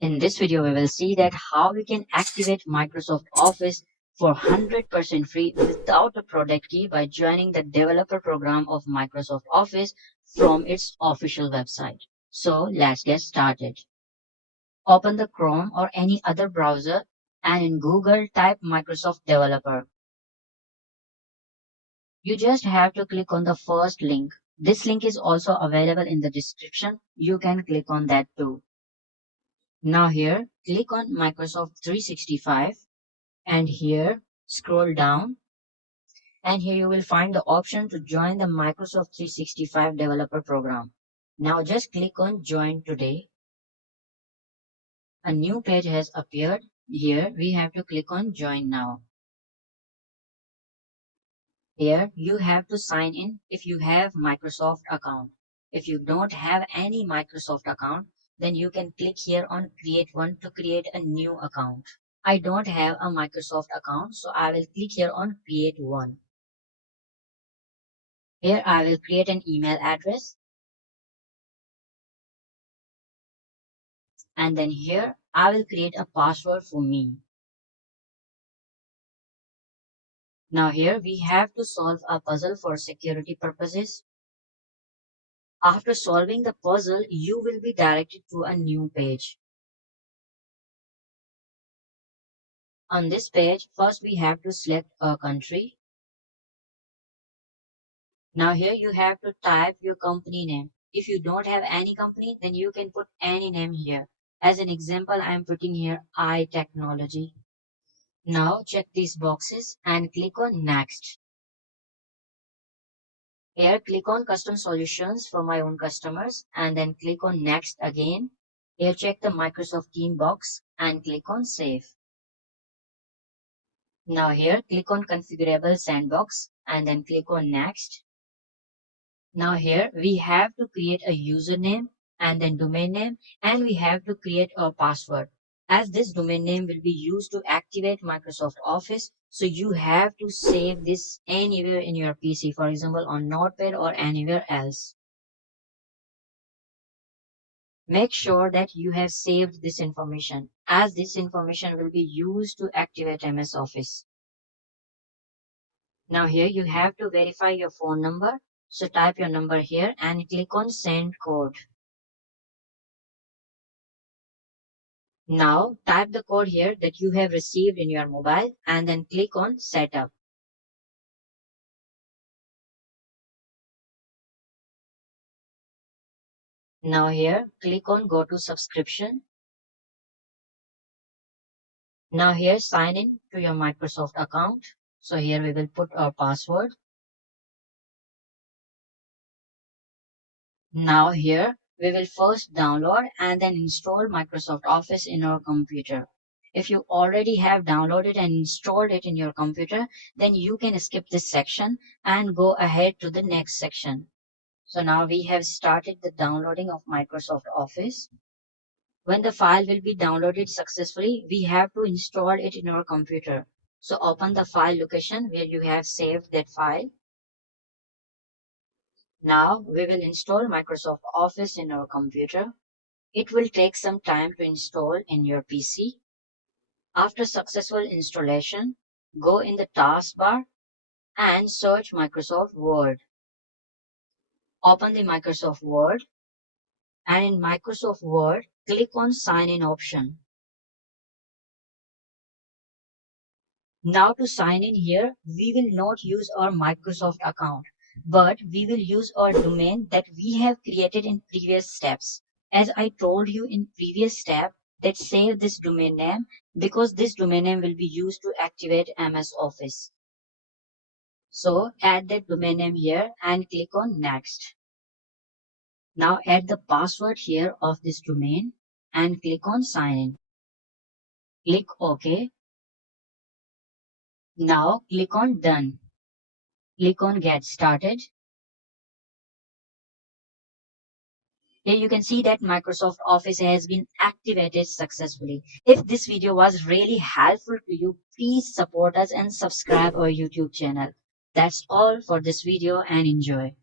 In this video, we will see that how we can activate Microsoft Office for 100% free without a product key by joining the developer program of Microsoft Office from its official website. So let's get started. Open the Chrome or any other browser and in Google type Microsoft Developer. You just have to click on the first link. This link is also available in the description. You can click on that too. Now here, click on Microsoft 365 and here scroll down and here you will find the option to join the Microsoft 365 developer program. Now just click on join today. A new page has appeared. Here we have to click on join now. Here you have to sign in if you have Microsoft account. If you don't have any Microsoft account, then you can click here on create one to create a new account. I don't have a Microsoft account, so I will click here on create one. Here I will create an email address. And then here I will create a password for me. Now here we have to solve a puzzle for security purposes. After solving the puzzle, you will be directed to a new page. On this page, first we have to select a country. Now here you have to type your company name. If you don't have any company, then you can put any name here. As an example, I am putting here iTechnology. Now check these boxes and click on next. Here click on custom solutions for my own customers and then click on next again. Here check the Microsoft Team box and click on save. Now here click on configurable sandbox and then click on next. Now here we have to create a username and then domain name and we have to create a password. As this domain name will be used to activate Microsoft Office, so you have to save this anywhere in your PC, for example on Notepad or anywhere else. Make sure that you have saved this information, as this information will be used to activate MS Office. Now here you have to verify your phone number. So type your number here and click on send code. Now type the code here that you have received in your mobile and then click on setup. Now here click on go to subscription. Now here sign in to your Microsoft account. So here we will put our password. Now here we will first download and then install Microsoft Office in our computer. If you already have downloaded and installed it in your computer, then you can skip this section and go ahead to the next section. So now we have started the downloading of Microsoft Office. When the file will be downloaded successfully, we have to install it in our computer. So open the file location where you have saved that file. Now we will install Microsoft Office in our computer. It will take some time to install in your PC. After successful installation, go in the taskbar and search Microsoft Word. Open the Microsoft Word and in Microsoft Word, click on Sign In option. Now to sign in here, we will not use our Microsoft account, but we will use our domain that we have created in previous steps. As I told you in previous step, that save this domain name because this domain name will be used to activate MS Office. So add that domain name here and click on next. Now add the password here of this domain and click on sign in. Click OK. Now click on done. Click on get started. Here you can see that Microsoft Office has been activated successfully. If this video was really helpful to you, please support us and subscribe our YouTube channel. That's all for this video and enjoy.